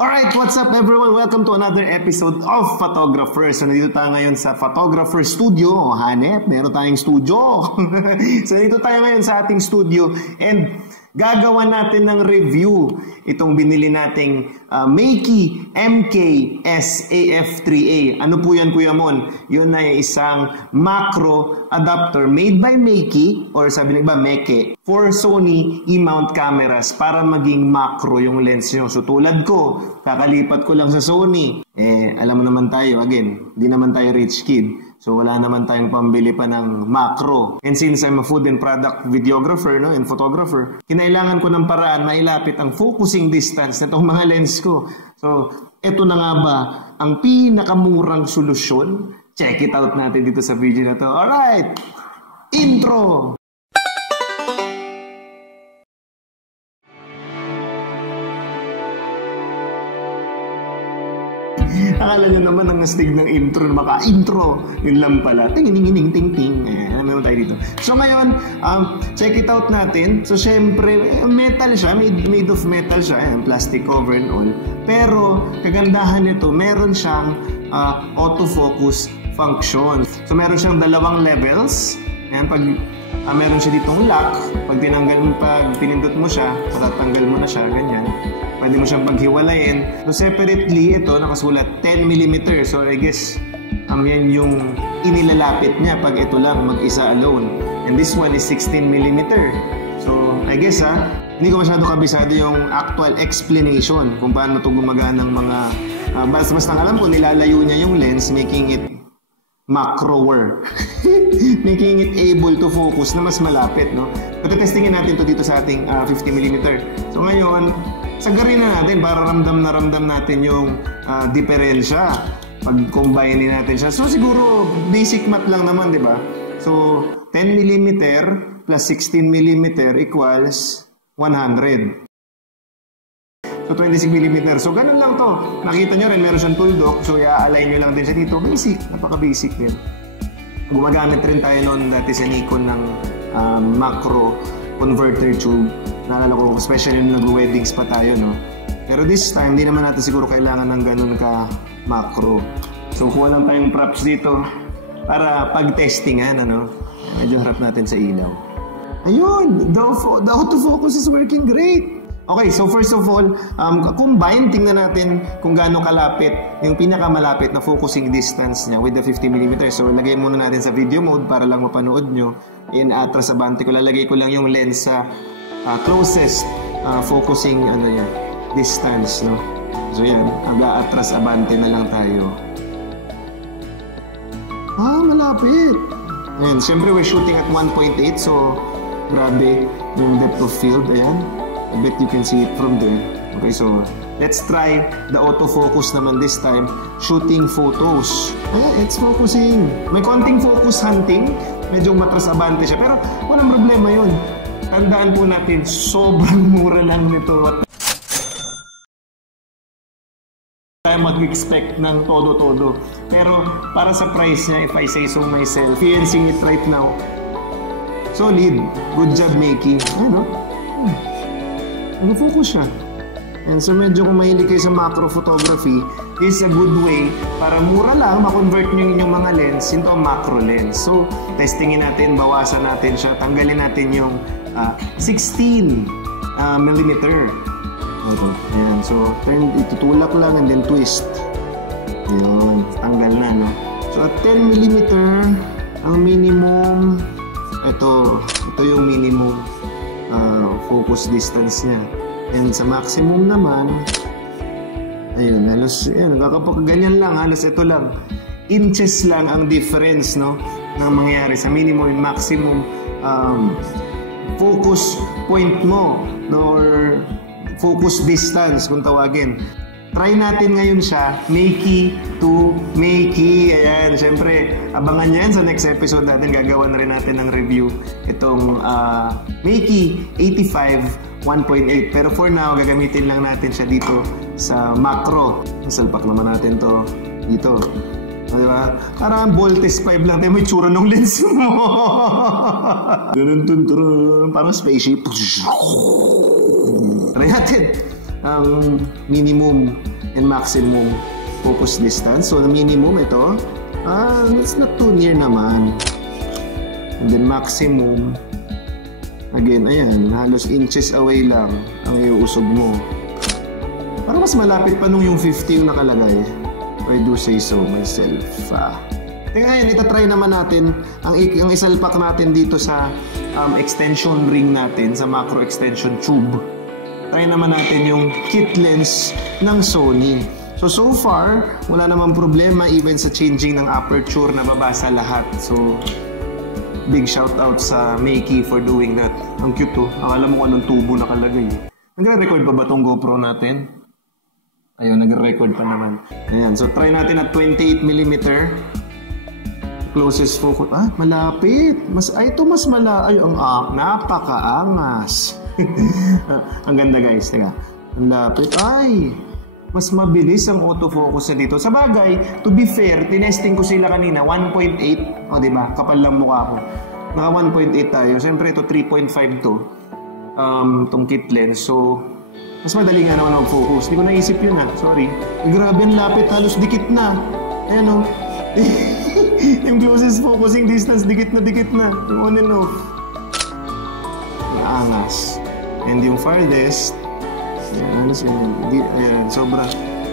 Alright, what's up everyone? Welcome to another episode of Photographers. So, nandito tayo ngayon sa Photographer Studio. Hanep, meron tayong studio. So, nandito tayo ngayon sa ating studio and gagawa natin ng review itong binili nating Meiki MK-SAF3A. Ano po yan, Kuya Mon? Yun ay isang macro adapter made by Meiki, or sabi ng iba, Meke, for Sony E-mount cameras para maging macro yung lens nyo. So tulad ko, kakalipat ko lang sa Sony. Alam mo naman tayo, again, di naman tayo rich kid. So wala naman tayong pambili pa ng macro. And since I'm a food and product videographer and photographer, kinailangan ko ng paraan na ilapit ang focusing distance na itong mga lens ko. So eto na nga ba ang pinakamurang solusyon? Check it out natin dito sa video na to. Alright! Intro! Akala nyo naman ang astig ng intro, maka-intro. Yun lang pala. Ting-ting-ting-ting-ting. Ano tayo dito? So ngayon, check it out natin. So syempre, metal siya. Made of metal siya. Plastic cover and all. Pero, kagandahan nito, meron siyang autofocus function. So meron siyang dalawang levels. Ayan, pag meron siya ditong lock, pag pinindot mo siya, patatanggal mo na siya, ganyan. Pwede mo siyang paghiwalayin. So separately, ito nakasulat 10mm. So I guess, yan yung inilalapit niya pag ito lang mag-isa alone. And this one is 16mm. So I guess hindi ko masyado kabisado yung actual explanation kung paano ito gumagana ng mga basta alam ko, nilalayo niya yung lens, making it macroer. Making it able to focus na mas malapit, no? Patitestingin natin to dito sa ating 50mm. So ngayon, sagarin na natin para ramdam natin yung diferensya pag combine natin siya. So siguro basic math lang naman, di ba? So 10mm plus 16mm equals 100. So 26mm. So ganun lang to. Nakita nyo rin, meron siyang tuldok. So i-align nyo lang din siya dito. Basic. Napaka-basic din. Gumagamit rin tayo noon dati sa Nikon ng macro converter tube. Naalala ko, especially nung nag-weddings pa tayo, no? Pero this time, di naman natin siguro kailangan ng ganun ka macro. So kuha lang tayong props dito para pag-testingan, ano? Medyo harap natin sa ilaw. Ayun! The autofocus is working great! Okay, so first of all, combine, tingnan natin kung gaano kalapit yung pinakamalapit na focusing distance niya with the 50mm. So, lagay muna natin sa video mode para lang mapanood nyo. In atras abante ko, lalagay ko lang yung lens sa closest focusing distance. No? So, yan. Atras abante na lang tayo. Malapit! Ayan, syempre we're shooting at 1.8, so grabe yung depth of field. Ayan. I bet you can see it from there. Okay, so let's try the autofocus naman this time. Shooting photos. Ayan, it's focusing. May konting focus hunting. Medyo matras-abante siya. Pero walang problema yun. Tandaan po natin, sobrang mura lang nito. Tayo mag-expect ng todo-todo. Pero para sa price niya, if I say so myself, experiencing it right now, solid. Good job, Meiki. Ano? Nag-focus siya. And so medyo kung mahilig kayo sa macro photography, this is a good way para mura lang ma-convert nyo yung mga lens into a macro lens. So, testingin natin, bawasan natin siya, tanggalin natin yung 16mm. Ayan. So, itutulak lang and then twist. Ayan. Tanggal na, no? So, at 10mm, ang minimum, ito yung minimum focus distance niya. And sa maximum naman, ayun, halos, ganyan lang, halos ito lang. Inches lang ang difference, no, ng mangyari sa minimum and maximum focus point mo, no, or focus distance kung tawagin. Try natin ngayon siya, Meiki to Meiki. Ayan, syempre, abangan nyo yan sa next episode natin. Gagawa na rin natin ng review itong Meiki 85 1.8. Pero for now, gagamitin lang natin siya dito sa macro. Salpak naman natin to dito. Diba? Parang Voltes 5 lang tayo, may tsura ng lens mo. Ganun, parang spaceship. Try natin ang minimum and maximum focus distance. So the minimum ito, it's not too near naman. And then maximum, again, ayan, halos inches away lang ang iuusog mo. Parang mas malapit pa nung yung 50 yung nakalagay. If I do say so myself. Kaya ngayon, itatry naman natin ang isalpak natin dito sa extension ring natin, sa macro extension tube. Try naman natin yung kit lens ng Sony. So far, wala namang problema even sa changing ng aperture, nababasa lahat. So, big shout out sa Makey for doing that. Ang cute to. Akala mo anong tubo nakalagay. Nagre-record pa ba tong GoPro natin? Ayun, nagre-record pa naman. Ayan, so try natin at 28mm. Closest focus. Malapit. Ito mas malapit. Napakaangas. Ang ganda guys. Teka. Ang lapit. Mas mabilis ang autofocus na dito. Sa bagay, to be fair, tinesting ko sila kanina, 1.8. O, diba? Kapal lang mukha ko. Naka 1.8 tayo. Siyempre, ito 3.5 to. Tong kit lens. So, mas madali nga naman mag-focus. Hindi ko naisip yun Sorry. Grabe ang lapit. Halos dikit na. Ayan o. Yung closest focusing distance, dikit na. Yung on and off. Naangas. And yung farthest, ayan, sobra.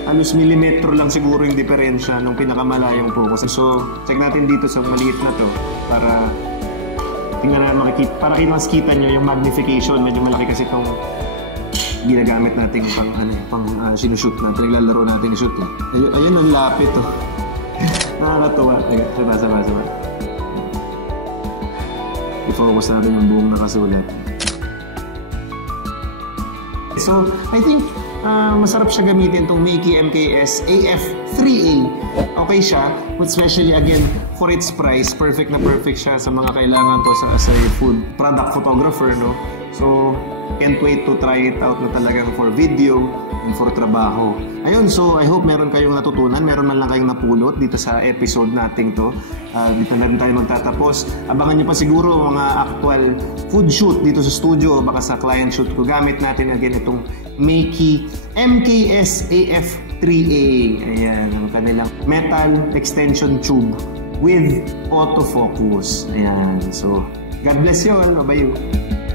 Halos milimetro lang siguro yung diferensya nung pinakamalayong focus. So, check natin dito sa maliit na to para tingnan na makikita. Para mas kita nyo yung magnification. Medyo malaki kasi itong ginagamit natin pang sinushoot natin. Naglalaro natin i-shoot. Ayun, ang lapit to. Nakakatuwa. Saba. I-focus natin yung buong nakasulat. So, I think masarap siya gamitin itong Makey MKS AF3A. Okay siya, especially again, for its price, perfect na perfect siya sa mga kailangan to as a food product photographer, no? So, can't wait to try it out na talagang for video and for trabaho. Ayun, so I hope meron kayong natutunan, meron man lang kayong napulot dito sa episode nating to. Dito na rin tayo magtatapos. Abangan nyo pa siguro mga actual food shoot dito sa studio, baka sa client shoot ko. Gamit natin again itong Makey MKS AF3A. Ayan, ang kanilang metal extension tube with autofocus. Ayan, so God bless you all. Bye-bye.